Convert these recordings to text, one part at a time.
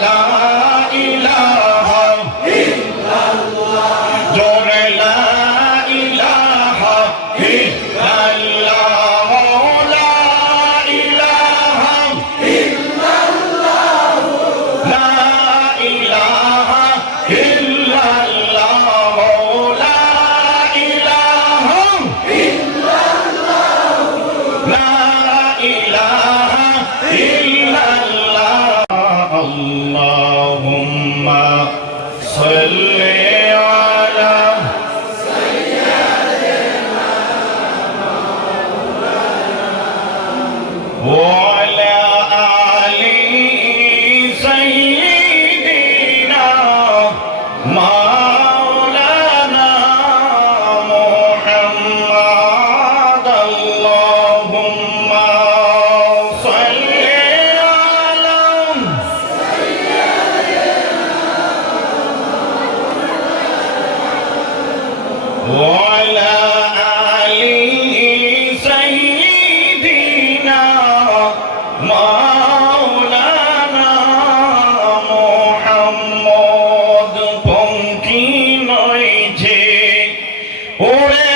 down. ஓ ওরে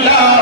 ilaha